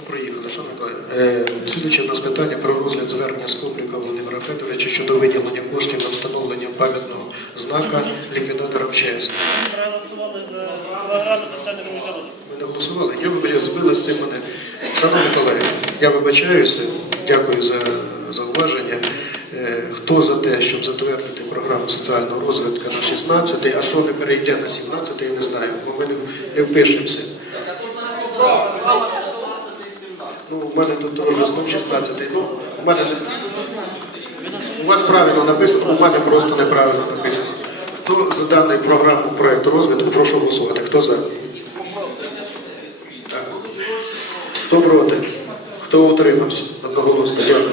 Ми проїхали, шановні колеги. Е, у нас питання про розгляд звернення Скопліка Володимира Федоровича щодо виділення коштів на встановлення пам'ятного знака ліквідатора МЧС. проголосували за програму соціальної розвитку. Ми не голосували. Я вибачаю, збила з цим мене. Шановні колеги, я вибачаюся, дякую за зауваження. Е, Хто за те, щоб затвердити програму соціального розвитку на 16, а що не перейде на 17, я не знаю, бо ми не впишемося. Ну, у мене тут теж знов 16. Ну, у мене. У вас правильно написано, у мене просто неправильно написано. Хто за даний програму проєкту розвитку, прошу голосувати. Хто за? Так. Хто проти? Хто утримався? Одноголосно. Дякую.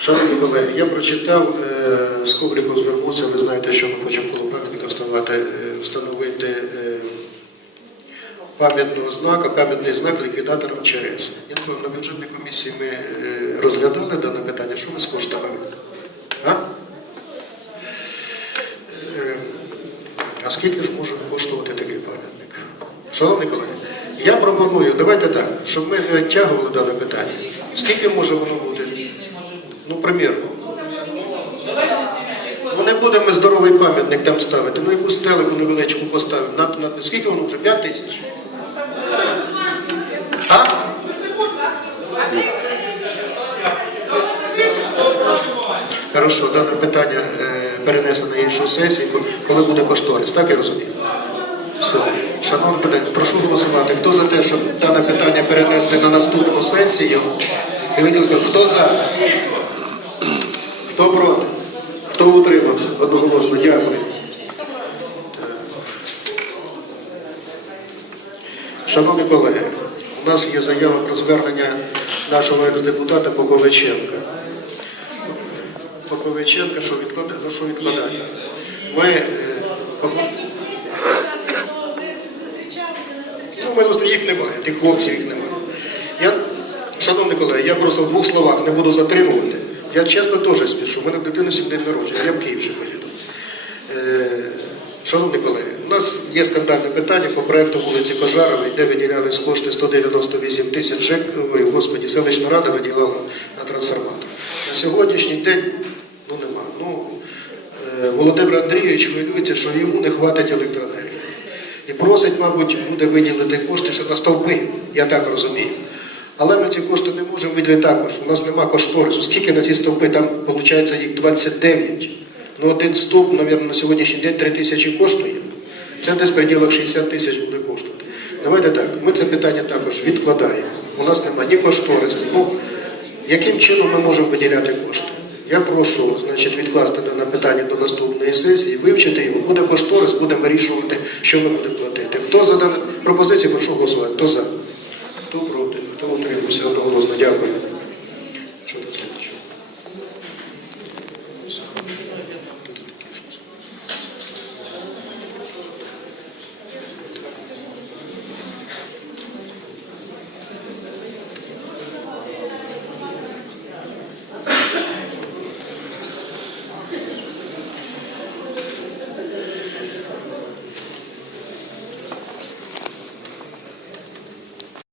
Шановні колеги, я прочитав, е, з Ковліком звернувся, ви знаєте, що ми хочемо коло пам'ятника встановити, е, встановити е, пам'ятного знака, пам'ятний знак ліквідатора МЧС. Я думаю, на бюджетній комісії ми е, розглядали дане питання, що ми з коштами? А? Скільки ж може коштувати такий пам'ятник? Шановні колеги, я пропоную, давайте так, щоб ми не відтягували дане питання. Скільки може воно бути? Ну, примірно. Ну, не будемо здоровий пам'ятник там ставити, ну якусь стелику невеличку поставимо. Скільки воно вже? 5 тисяч? Хорошо, дане питання е, перенесено на іншу сесію, коли буде кошторис, так я розумію? Все. Шановні колеги, прошу голосувати. Хто за те, щоб дане питання перенести на наступну сесію? Хто за? Хто проти? Хто утримався? Одноголосно, дякую. Шановні колеги, у нас є заява про звернення нашого екс-депутата Поповиченка. Поповиченка, що відкладає? Ну що відкладає? Ми, е, Ну, ми зустрі їх немає, тих хлопців їх немає. Я, шановні колеги, я просто в двох словах не буду затримувати. Я чесно теж спішу. У мене в сьогодні день народження, я в Київ ще поїду. Шановні колеги, у нас є скандальне питання по проекту вулиці Пожарової, де виділялись кошти 198 тисяч ЖЕК, ой, господі, селищна рада виділяла на трансформатор. На сьогоднішній день ну нема. Ну, е, Володимир Андрійович хвилюється, що йому не хватить електроенергії. І просить, мабуть, буде виділити кошти ще на стовпи, я так розумію. Але ми ці кошти не можемо виділити також. У нас нема кошторису. Скільки на ці стовпи? Там, виходить, їх 29. Ну, один стовп, мабуть, на сьогоднішній день 3 тисячі коштує. Це десь в пределах 60 тисяч буде коштувати. Давайте так, ми це питання також відкладаємо. У нас немає ні кошторису. Ну, яким чином ми можемо виділяти кошти? Я прошу значить, відкласти дане питання до наступної сесії, вивчити його. Буде кошторис, будемо вирішувати, що ми будемо платити. Хто за дану пропозицію, прошу голосувати. Хто за? Хто проти? Хто утримався? Одноголосно. Дякую.